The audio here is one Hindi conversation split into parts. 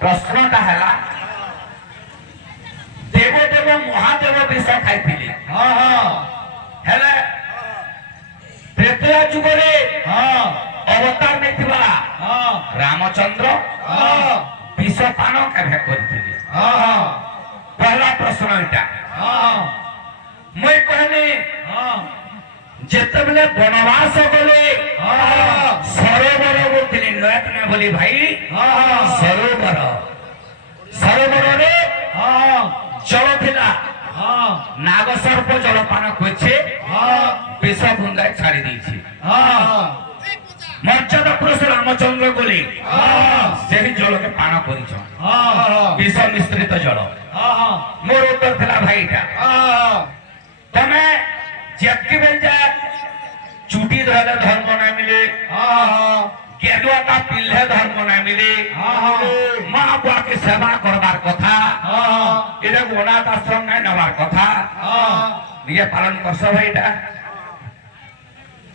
प्रश्नटा है देव देव महादेव विष खाई हाँ हाँ हेले त्रेतया जुगरे हाँ अवतार नहीं हाँ रामचंद्र हाँ विष पान केभे करथिले हाँ हाँ पहला प्रश्न इटा हाँ मैं कहले हाँ जेते बेले वनवास गले हाँ सरोवर बोलथिले नयत ने बोली भाई हाँ सरोवर सरोवर रे हाँ जल थिला हाँ नाग सर्प जलपान करछे हाँ विष बुंदाय छाड़ी दैछि हाँ मर्यादा पुरुष रामचंद्र बोले से जल के पान कर विष मिश्रित जल मोर उत्तर था भाई तमे जबकि बेलजा चुटी धरले धर्म ना मिले गेलुआ का पिल्ले धर्म ना मिले माँ बुआ के सेवा करबार कथा इधर अनाथ आश्रम नहीं नबार कथा निजे पालन करस भाईटा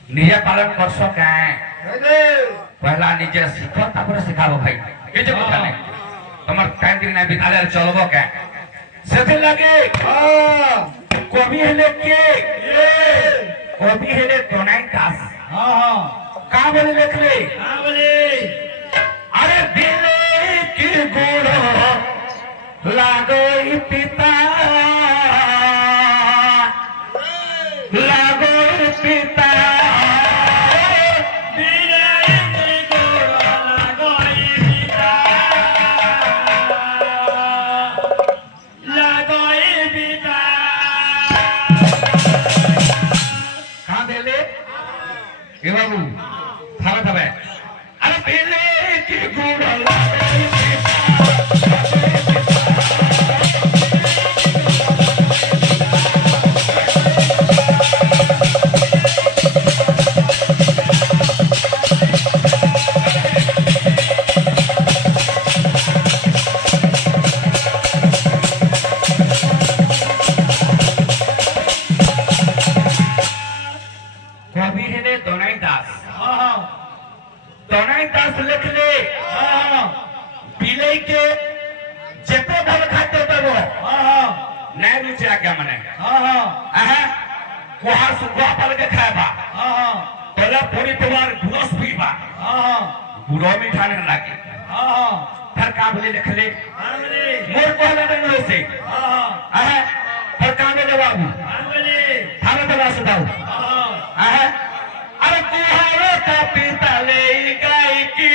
निजे पालन करस क्या पहला निजे शिख तापर शिखाबो भाई ये जो कथा नहीं तमर टाइम दिन नहीं बिताले चलबो क्या सेते लगे कवि हेले के कवि हेले तोनाई दास हां का बोले लिखले हां बोले अरे दिले की गुड़ लागोई पिता लागोई पिता बाबू थावे थावे अरे पीले की गुड़ लिख ले पीले के जेते भल खाते तब नहीं रुचे आज्ञा मने कुहार सुखा पल के खाएबा पहले पूरी तुम्हार गुरस पीबा गुरो मिठाने लगे फिर का बोले लिख ले मोर कहले नहीं से फिर का बोले बाबू थाने तो वास दाऊ अरे कुहार का पीता ले गाय की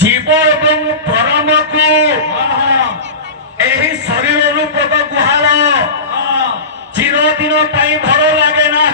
जीव एवं परम को एही शरीर रूपक गुहाल चिरदिन भल लगे ना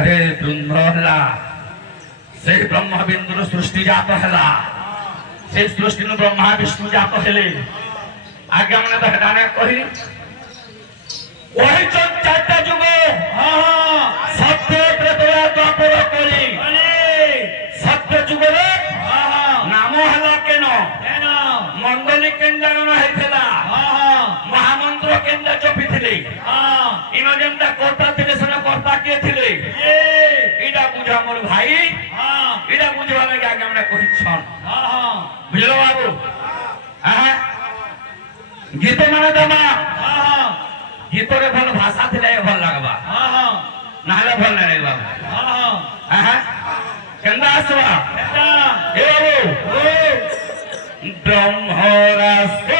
अरे ब्रह्मला से ब्रह्म बिंदु सृष्टि जात है से सृष्टि ब्रह्मा विष्णु जात हेले आज्ञा मैंने तो हटाने कही वही चारटा जुग सत्य त्रेतया द्वापर कली सत्य जुग नाम हला केन मंडली केन्द्रागण होता महामंत्र केन्द्र जपिथिले इन जेनता कर्ता थिले सेना कर्ता के थिले एटा बुझा मोर भाई एटा बुझवा लगे आगे हमरा कहिछन बुझलो बाबू गीत माने दमा गीत रे भल भाषा थिले भल लागबा नाले भल नै बाबू केंदा आसवा ए बाबू ब्रह्मरासे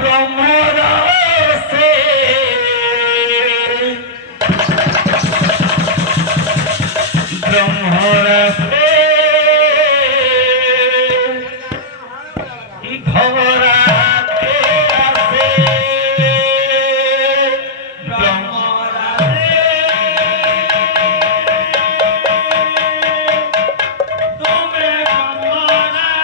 ब्रह्मरासे ब्रह्मरासे धराते आसे ब्रह्मरासे तुमे ब्रह्मरासे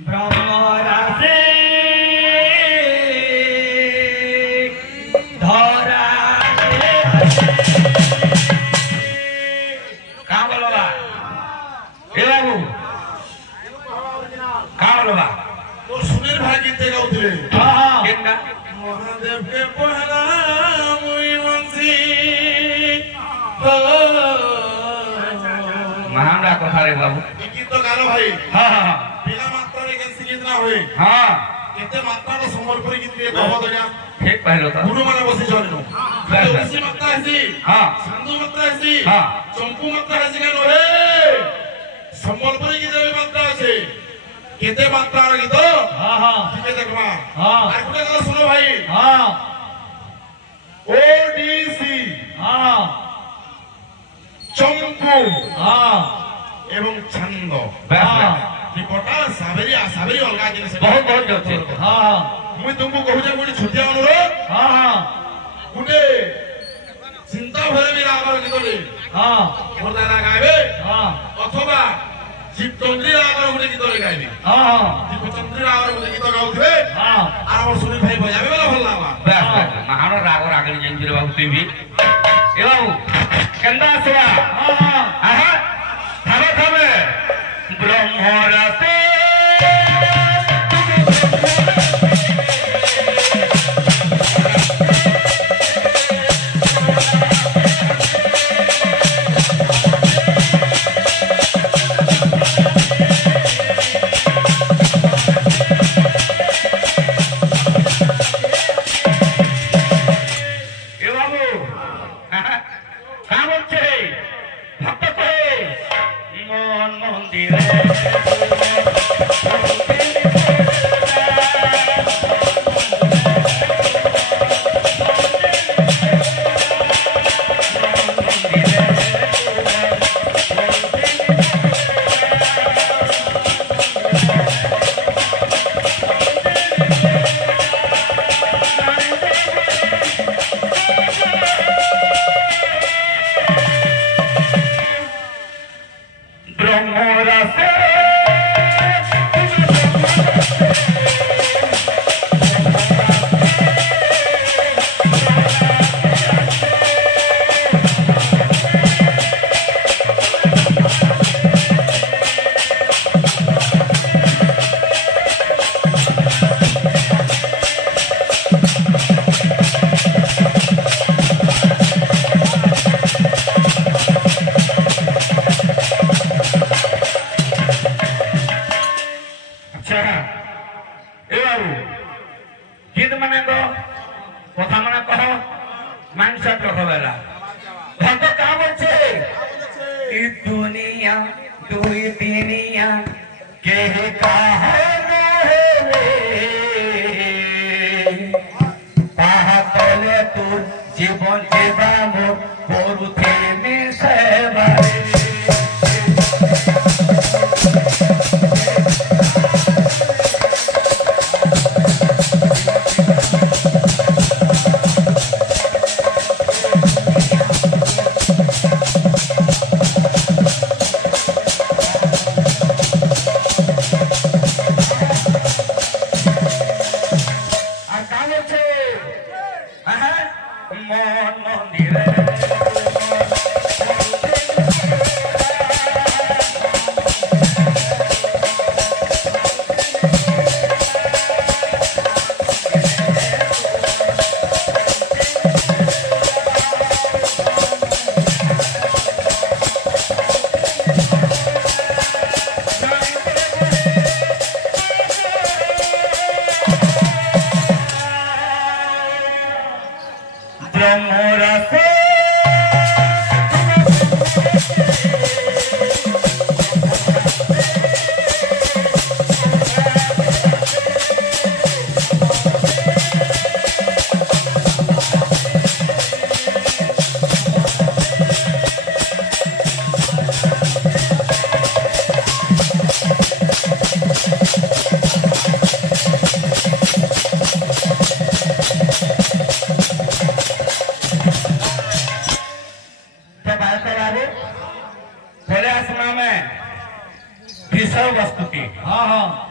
ब्रह्मरासे धराते का बोलबा ए बाबू का बोलबा तो सुनील भाई गीत गाउथिले केंगा महादेव के पहला मुई वंशी महामरा कथा रे बाबू ई गीत गालो भाई हां हां बिना मात्रा रे कैसे गीत ना होए हां केते मात्रा रो संबलपुरी गीत के कहबो दगा ठीक कहलो त गुरु माने बसी चलिनो ओसी मात्रा हैसी हां संधु मात्रा हैसी हां चंपू मात्रा हैसी के रे संबलपुरी गीत रे मात्रा আছে केते मात्रा रो गीत हां हां ठीक देखबा हां আর কোটা কথা শুনো ভাই हां ओडीसी हां चंपू हां এবং ছন্দ हां ত্রিপটা সাবেরি আসাবেরি অলগা জিনিস बहुत बहुत যাচ্ছে हां মুই তুমি কহুছে কোটি ছুটিয়া অনুরোধ हां हां কোটে চিন্তা ভরে বি রাগর গীতরে हां মোর দাদা গাইবে हां অথবা জীবচন্দ্রী রাগর কোটে গীতরে গাইবে हां জীবচন্দ্রী রাগর কোটে গীত গাউথিবে हां আর আমার সুনীল ভাই বজাবে বলা ভাল লাগবা बस महान राग रागणी जंजीर बाबू तुम भी ए बाबू केंदा आसवा हां हां थामे थामे ब्रह्मरासे ए बाबू का बोलছে ভক্ত করে মন মন্দিরে ব্রহ্মরাসে আচ্ছা এ বাবু গীত মানে তো কথা মানে কহ মাংস বেলা ভক্ত কা বলছে ই দুনিয়া দুই দুনিয়া কে কাহানা রে তাহা তলে তোর জীবন জীবা মোর করুথে মিশাবারে विषय वस्तु के हाँ हाँ